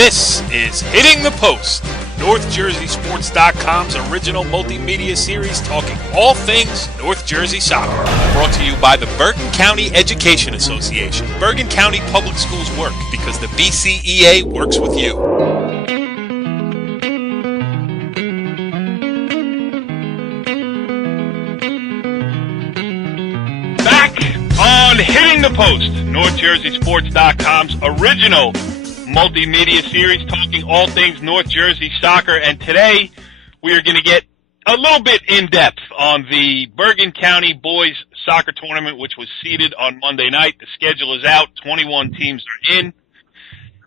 This is Hitting the Post, NorthJerseySports.com's original multimedia series talking all things North Jersey soccer. Brought to you by the Bergen County Education Association. Bergen County Public Schools work because the BCEA works with you. Back on Hitting the Post, NorthJerseySports.com's original multimedia series talking all things North Jersey soccer, and today we are going to get a little bit in depth on the Bergen County Boys Soccer Tournament, which was seeded on Monday night. The schedule is out, 21 teams are in,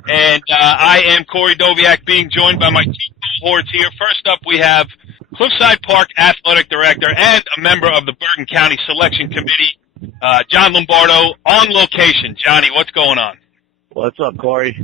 and I am Corey Doviak, being joined by my two cohorts here. First up, we have Cliffside Park Athletic Director and a member of the Bergen County Selection Committee, John Lombardo, on location. Johnny, what's going on? What's up, Corey?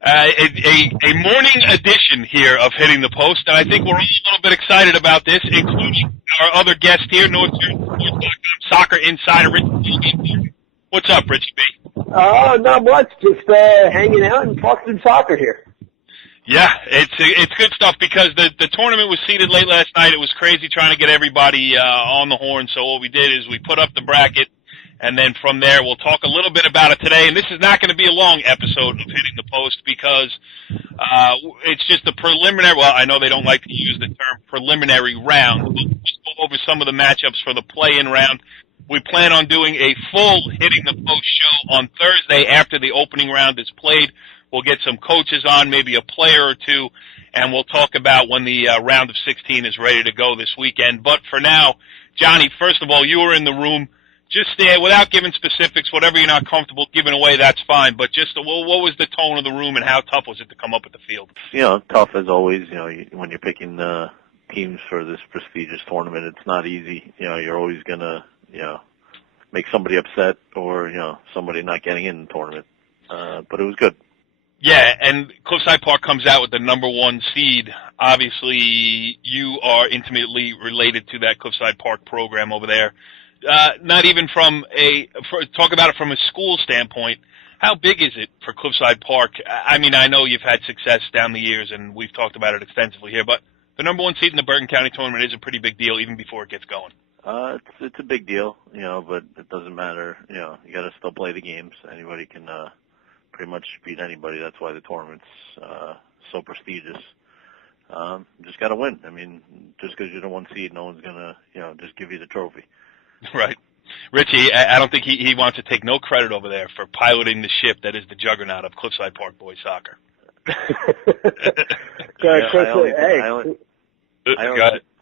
A morning edition here of Hitting the Post, and I think we're all a little bit excited about this, including our other guest here, North Jersey Sports.com Soccer Insider, Richie B. What's up, Richie B? Not much. Just hanging out and talking soccer here. Yeah, it's good stuff because the tournament was seeded late last night. It was crazy trying to get everybody on the horn, so what we did is we put up the bracket. And then from there, we'll talk a little bit about it today. And this is not going to be a long episode of Hitting the Post because it's just a preliminary. Well, I know they don't like to use the term preliminary round. We'll just go over some of the matchups for the play-in round. We plan on doing a full Hitting the Post show on Thursday after the opening round is played. We'll get some coaches on, maybe a player or two, and we'll talk about when the round of 16 is ready to go this weekend. But for now, Johnny, first of all, you were in the room. Just without giving specifics, whatever you're not comfortable giving away, that's fine. But just what was the tone of the room and how tough was it to come up with the field? Tough as always. When you're picking teams for this prestigious tournament, it's not easy. You're always gonna make somebody upset or somebody not getting in the tournament. But it was good. Yeah, and Cliffside Park comes out with the number one seed. Obviously, you are intimately related to that Cliffside Park program over there. Not even talk about it from a school standpoint. How big is it for Cliffside Park? I mean, I know you've had success down the years, and we've talked about it extensively here, but the number one seed in the Bergen County tournament is a pretty big deal even before it gets going. It's a big deal, but it doesn't matter. You got to still play the games. Anybody can pretty much beat anybody. That's why the tournament's so prestigious. Just got to win. I mean, just because you're the one seed, no one's gonna just give you the trophy. Right. Richie, I don't think he wants to take no credit over there for piloting the ship that is the juggernaut of Cliffside Park boys soccer. I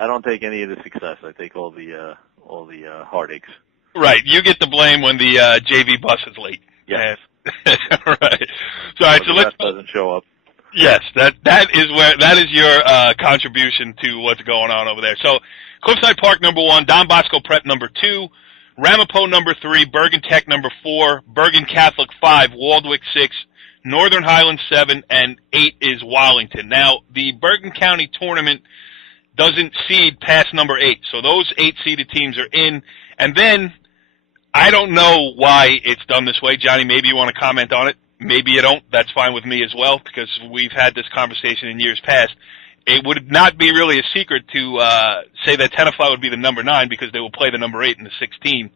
don't take any of the success. I take all the heartaches. Right. You get the blame when the JV bus is late. Yes. Right. So, all right, so let's doesn't show up. Yes, that is your contribution to what's going on over there. So, Cliffside Park number 1, Don Bosco Prep number 2, Ramapo number 3, Bergen Tech number 4, Bergen Catholic 5, Waldwick 6, Northern Highlands 7, and 8 is Wallington. Now, the Bergen County tournament doesn't seed past number 8, so those 8 seeded teams are in. And then, I don't know why it's done this way. Johnny, maybe you want to comment on it. Maybe you don't. That's fine with me as well, because we've had this conversation in years past. It would not be really a secret to say that Tenafly would be the number 9 because they will play the number 8 in the 16.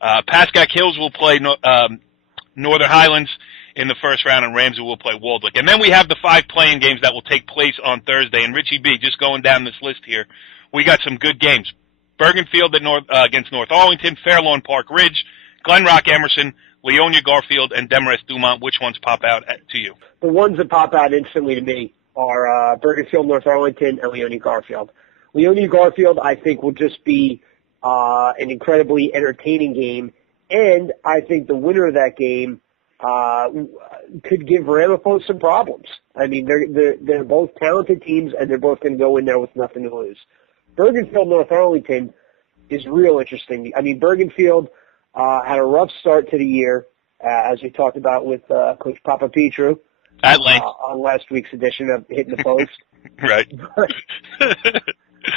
Pascack Hills will play Northern Highlands in the first round, and Ramsey will play Waldwick. And then we have the 5 playing games that will take place on Thursday. And Richie B, just going down this list here, we got some good games. Bergenfield against North Arlington, Fairlawn Park Ridge, Glenrock Emerson, Leonia Garfield, and Demarest Dumont. Which ones pop out to you? The ones that pop out instantly to me are Bergenfield, North Arlington, and Leonia Garfield. Leonia Garfield, I think, will just be an incredibly entertaining game, and I think the winner of that game could give Ramapo some problems. I mean, they're both talented teams, and they're both going to go in there with nothing to lose. Bergenfield, North Arlington is real interesting. I mean, Bergenfield had a rough start to the year, as we talked about with Coach Papa Petru. At length. On last week's edition of Hitting the Post. Right.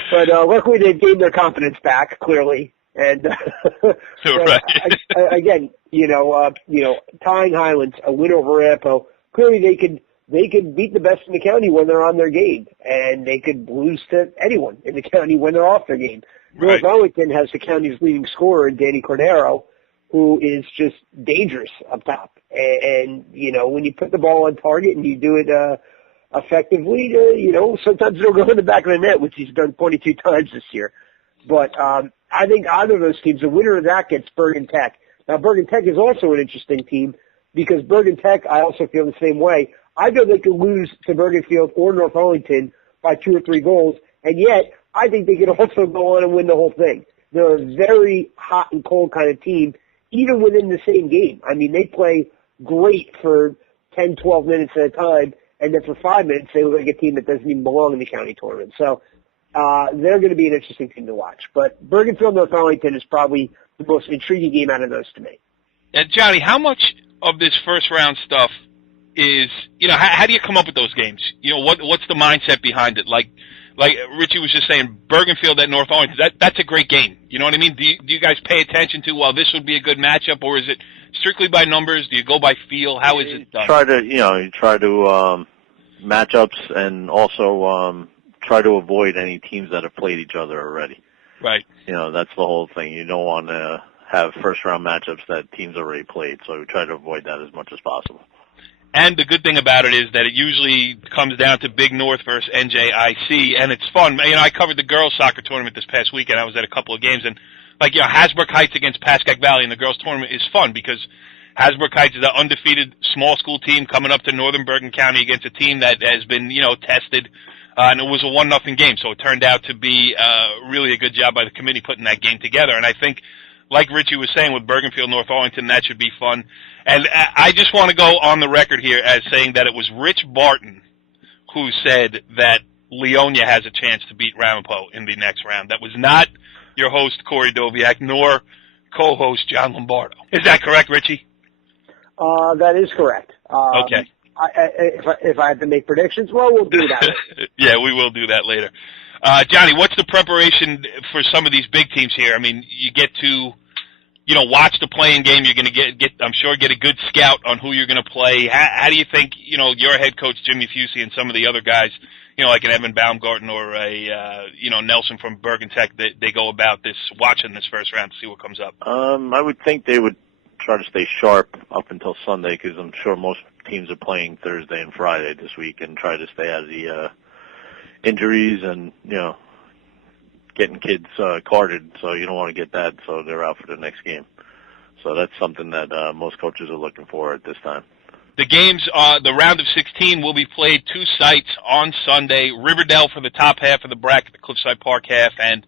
But luckily they gained their confidence back, clearly. And right. Again, tying Highlands, a win over Ramapo, clearly they could they could beat the best in the county when they're on their game, and they could lose to anyone in the county when they're off their game. Right. North Arlington has the county's leading scorer, Danny Cordero, who is just dangerous up top. And when you put the ball on target and you do it effectively, sometimes it'll go in the back of the net, which he's done 22 times this year. But I think either of those teams, the winner of that gets Bergen Tech. Now, Bergen Tech is also an interesting team because Bergen Tech, I also feel the same way. I feel they could lose to Bergenfield or North Arlington by 2 or 3 goals, and yet I think they could also go on and win the whole thing. They're a very hot and cold kind of team, even within the same game. I mean, they play great for 10, 12 minutes at a time, and then for 5 minutes they look like a team that doesn't even belong in the county tournament. So they're going to be an interesting team to watch. But Bergenfield, North Arlington is probably the most intriguing game out of those to me. Johnny, how much of this first round stuff is, how do you come up with those games? What's the mindset behind it? Like Richie was just saying, Bergenfield at North Arlington, that's a great game. You know what I mean? Do you guys pay attention to, well, this would be a good matchup, or is it strictly by numbers? Do you go by feel? How is it done? You try to matchups and also try to avoid any teams that have played each other already. Right. That's the whole thing. You don't want to have first-round matchups that teams already played, so we try to avoid that as much as possible. And the good thing about it is that it usually comes down to Big North versus NJIC, and it's fun. I covered the girls' soccer tournament this past weekend. I was at a couple of games, and Hasbrook Heights against Pascack Valley in the girls' tournament is fun because Hasbrook Heights is an undefeated small school team coming up to Northern Bergen County against a team that has been, tested, and it was a 1-0 game, so it turned out to be really a good job by the committee putting that game together. And I think, like Richie was saying with Bergenfield, North Arlington, that should be fun. And I just want to go on the record here as saying that it was Rich Barton who said that Leonia has a chance to beat Ramapo in the next round. That was not your host, Corey Doviak, nor co-host John Lombardo. Is that correct, Richie? That is correct. Okay. If I have to make predictions, well, we'll do that. Yeah, we will do that later. Johnny, what's the preparation for some of these big teams here? I mean, you get to, watch the playing game. You're going to get, I'm sure, get a good scout on who you're going to play. How do you think, your head coach, Jimmy Fusey, and some of the other guys, like an Evan Baumgarten or a, Nelson from Bergen Tech, they go about watching this first round to see what comes up? I would think they would try to stay sharp up until Sunday because I'm sure most teams are playing Thursday and Friday this week and try to stay out of the injuries and, getting kids carded, so you don't want to get that, so they're out for the next game. So that's something that most coaches are looking for at this time. The games, the round of 16 will be played 2 sites on Sunday, Riverdale for the top half of the bracket, the Cliffside Park half, and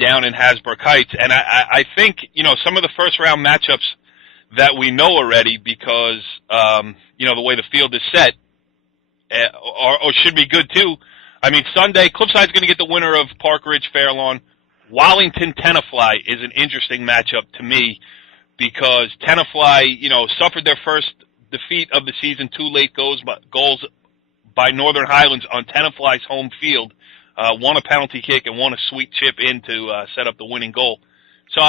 down in Hasbrook Heights. And I think, some of the first-round matchups that we know already because, the way the field is set, or should be good, too. I mean, Sunday, Cliffside's going to get the winner of Park Ridge Fairlawn. Wallington Tenafly is an interesting matchup to me because Tenafly, suffered their first defeat of the season, 2 late goals by Northern Highlands on Tenafly's home field. Won a penalty kick and won a sweet chip in to set up the winning goal. So,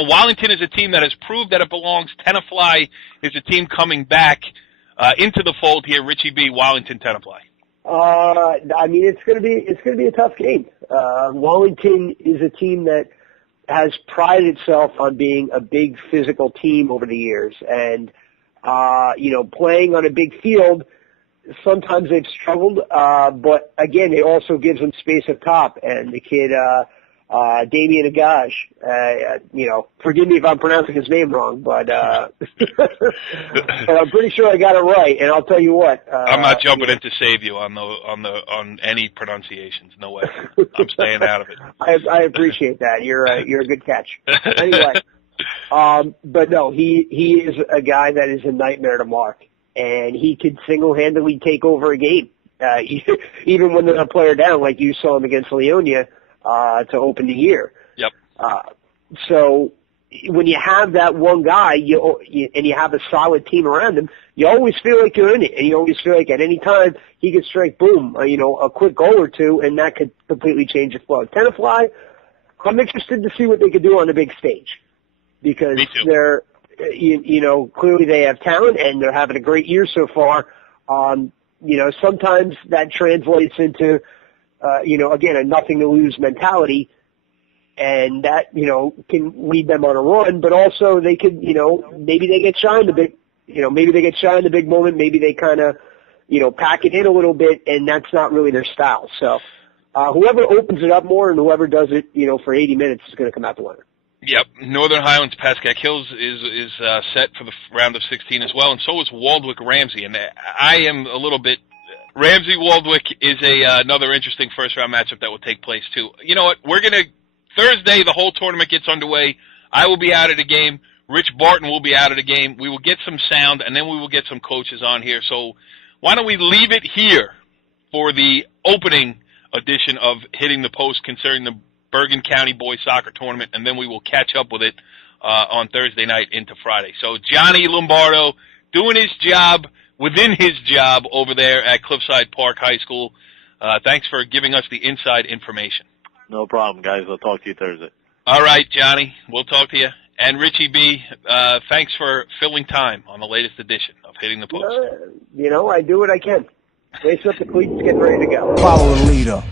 Wallington is a team that has proved that it belongs. Tenafly is a team coming back into the fold here. Richie B, Wallington Tenafly. It's going to be a tough game. Wallington is a team that has prided itself on being a big physical team over the years, and playing on a big field, sometimes they've struggled. But again, it also gives them space up top, and the kid, Damien Agaj, forgive me if I'm pronouncing his name wrong, but I'm pretty sure I got it right. And I'll tell you what, I'm not jumping in to save you on any pronunciations. No way. I'm staying out of it. I appreciate that. You're a good catch. Anyway, but no, he is a guy that is a nightmare to mark, and he could single-handedly take over a game, even when they're a player down, like you saw him against Leonia. To open the year. Yep. So when you have that one guy and you have a solid team around him, you always feel like you're in it, and you always feel like at any time he could strike, boom, a quick goal or two, and that could completely change the flow. Tenafly, I'm interested to see what they could do on the big stage because they're, clearly they have talent and they're having a great year so far. Sometimes that translates into, again, a nothing to lose mentality, and that, can lead them on a run, but also they could, maybe they get shined a bit, maybe they get shined a big moment, maybe they kind of, pack it in a little bit, and that's not really their style. So, whoever opens it up more and whoever does it, for 80 minutes is going to come out the winner. Yep, Northern Highlands Pascack Hills is set for the round of 16 as well, and so is Waldwick Ramsey. And I am a little bit Ramsey Waldwick is another interesting first round matchup that will take place too. You know what? Thursday the whole tournament gets underway. I will be out of the game. Rich Barton will be out of the game. We will get some sound, and then we will get some coaches on here. So why don't we leave it here for the opening edition of Hitting the Post concerning the Bergen County Boys Soccer Tournament, and then we will catch up with it on Thursday night into Friday. So Johnny Lombardo doing his job within his job over there at Cliffside Park High School. Thanks for giving us the inside information. No problem, guys. I'll talk to you Thursday. All right, Johnny. We'll talk to you. And Richie B., thanks for filling time on the latest edition of Hitting the Post. I do what I can. Lace up the cleats, get ready to go. Follow the leader.